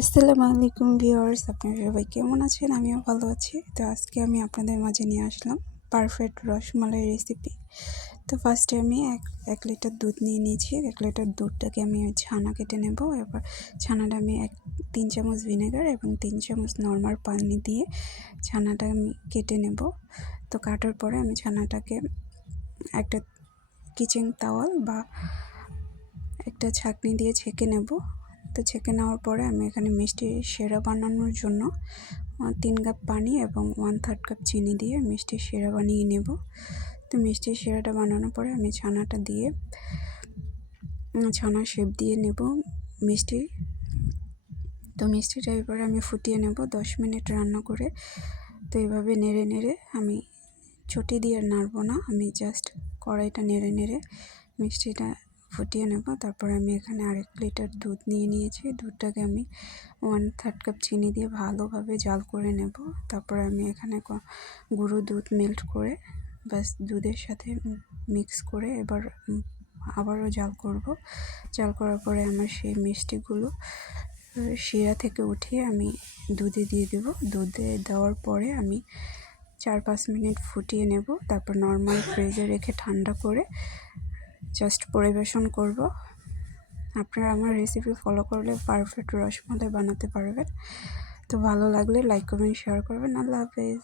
আসসালামু আলাইকুম ভিউয়ার্স, আপনারা সবাই কেমন আছেন? আমিও ভালো আছি। তো আজকে আমি আপনাদের মাঝে নিয়ে আসলাম পারফেক্ট রসমালাই রেসিপি। তো ফার্স্টে আমি এক লিটার দুধ নিয়ে নিয়েছি। 1 লিটার দুধটাকে আমি ছানা কেটে নেব। এবার ছানাটা আমি 3 চামচ ভিনেগার এবং 3 চামচ নর্মাল পানি দিয়ে ছানাটা আমি কেটে নেব। তো কাটার পরে আমি ছানাটাকে একটা কিচেন তাওয়াল বা একটা ছাঁকনি দিয়ে ছেঁকে নেব। তো ছেঁকে নেওয়ার পরে আমি এখানে মিষ্টি শিরা বানানোর জন্য 3 কাপ পানি এবং 1/3 কাপ চিনি দিয়ে মিষ্টি শিরা বানিয়ে নেব। তো মিষ্টি শিরাটা বানানোর পরে আমি ছানাটা দিয়ে ছানা শেপ দিয়ে নেব মিষ্টি। তো মিষ্টিটা এবার আমি ফুটিয়ে নেব 10 মিনিট রান্না করে। তো এইভাবে নেড়ে নেড়ে আমি ছুটি দিয়ে নাড়বো না, আমি জাস্ট কড়াইটা নেড়ে নেড়ে মিষ্টিটা ফুটিয়ে নেব। তারপর আমি এখানে 1 লিটার দুধ নিয়ে নিয়েছি। দুধটাকে আমি 1/3 কাপ চিনি দিয়ে ভালোভাবে জাল করে নেব। তারপর আমি এখানে গুঁড়ো দুধ মেল্ট করে বাস দুধের সাথে মিক্স করে এবার আবারও জাল করব। জাল করার পরে আমার সেই মিষ্টিগুলো শিরা থেকে উঠিয়ে আমি দুধে দিয়ে দেব। দুধে দেওয়ার পরে আমি 4-5 মিনিট ফুটিয়ে নেব। তারপর নর্মাল ফ্রিজে রেখে ঠান্ডা করে জাস্ট পরিবেশন করব। আপনারা আমার রেসিপি ফলো করলে পারফেক্ট রসমালাই বানাতে পারবেন। তো ভালো লাগলে লাইক কমেন্ট শেয়ার করবেন। আল্লাহ হাফেজ।